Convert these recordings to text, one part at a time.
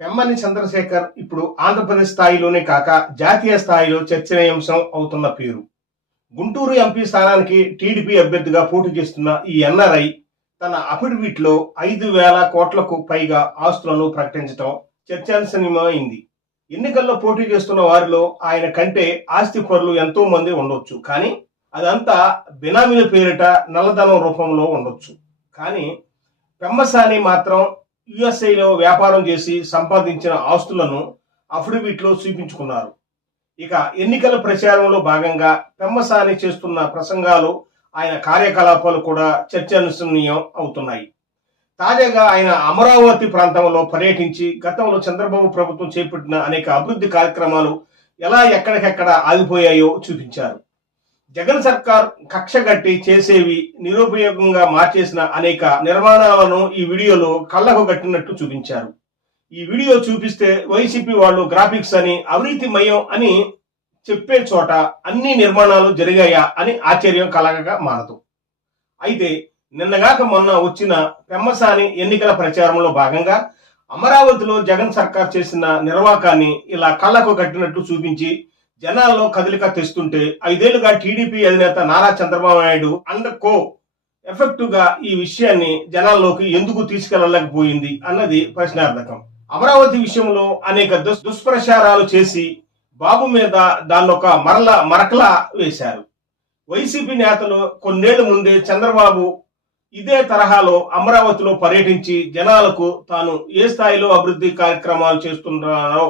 పెమ్మని చంద్రశేఖర్ ఇప్పుడు ఆంధ్రప్రదేశ్ స్థాయిలోనే కాక జాతీయ స్థాయిలో చర్చనీయాంశం అవుతున్న పేరు. గుంటూరు ఎంపీ స్థానానికి టీడీపీ అభ్యర్థిగా పోటీ చేస్తున్న ఈ ఎన్ఆర్ఐ తన అఫిడవిట్లో ఐదు వేల కోట్లకు పైగా ఆస్తులను ప్రకటించడం చర్చాంశనీయమైంది ఎన్నికల్లో పోటీ చేస్తున్న వారిలో ఆయన కంటే ఆస్తి పరులు ఎంతో మంది ఉండొచ్చు. కానీ అదంతా బినామీల పేరిట నల్లధనం రూపంలో ఉండొచ్చు. కానీ పెమ్మసాని మాత్రం యుఎస్ఐలో వ్యాపారం చేసి సంపాదించిన ఆస్తులను అఫిడవిట్లో చూపించుకున్నారు. ఇక ఎన్నికల ప్రచారంలో భాగంగా పెమ్మసాని చేస్తున్న ప్రసంగాలు ఆయన కార్యకలాపాలు కూడా చర్చనీయం అవుతున్నాయి. తాజాగా ఆయన అమరావతి ప్రాంతంలో పర్యటించి గతంలో చంద్రబాబు ప్రభుత్వం చేపట్టిన అనేక అభివృద్ధి కార్యక్రమాలు ఎలా ఎక్కడికెక్కడ ఆగిపోయాయో చూపించారు. జగన్ సర్కార్ కక్షగట్టి చేసేవి నిరుపయోగంగా మార్చేసిన అనేక నిర్మాణాలను ఈ వీడియోలో కళ్ళకు కట్టినట్టు చూపించారు. ఈ వీడియో చూపిస్తే వైసీపీ వాళ్ళు గ్రాఫిక్స్ అని అవినీతిమయం అని చెప్పే చోట అన్ని నిర్మాణాలు జరిగాయా అని ఆశ్చర్యం కలగగా మారదు. అయితే నిన్నగాక మొన్న వచ్చిన పెమ్మసాని ఎన్నికల ప్రచారంలో భాగంగా అమరావతిలో జగన్ సర్కార్ చేసిన నిర్వాకాన్ని ఇలా కళ్ళకు కట్టినట్టు చూపించి జనాల్లో కదలిక తెస్తుంటే ఐదేళ్ళుగా టీడీపీ అధినేత నారా చంద్రబాబు నాయుడు అండ్ కో ఎఫెక్టివ్గా ఈ విషయాన్ని జనాల్లోకి ఎందుకు తీసుకెళ్ళలేకపోయింది అన్నది ప్రశ్నార్థకం. అమరావతి విషయంలో అనేక దుష్ప్రచారాలు చేసి బాబు మీద దాన్ని ఒక మరల మరకలా వేశారు. వైసీపీ నేతలు కొన్నేళ్ళ ముందే చంద్రబాబు ఇదే తరహాలో అమరావతిలో పర్యటించి జనాలకు తాను ఏ స్థాయిలో అభివృద్ధి కార్యక్రమాలు చేస్తున్నారో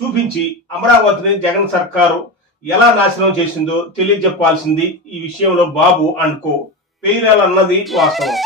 చూపించి అమరావతిని జగన్ సర్కారు ఎలా నాశనం చేసిందో తెలియజెప్పాల్సింది ఈ విషయంలో బాబు అండ్ కో పేరాలన్నది వాస్తవం.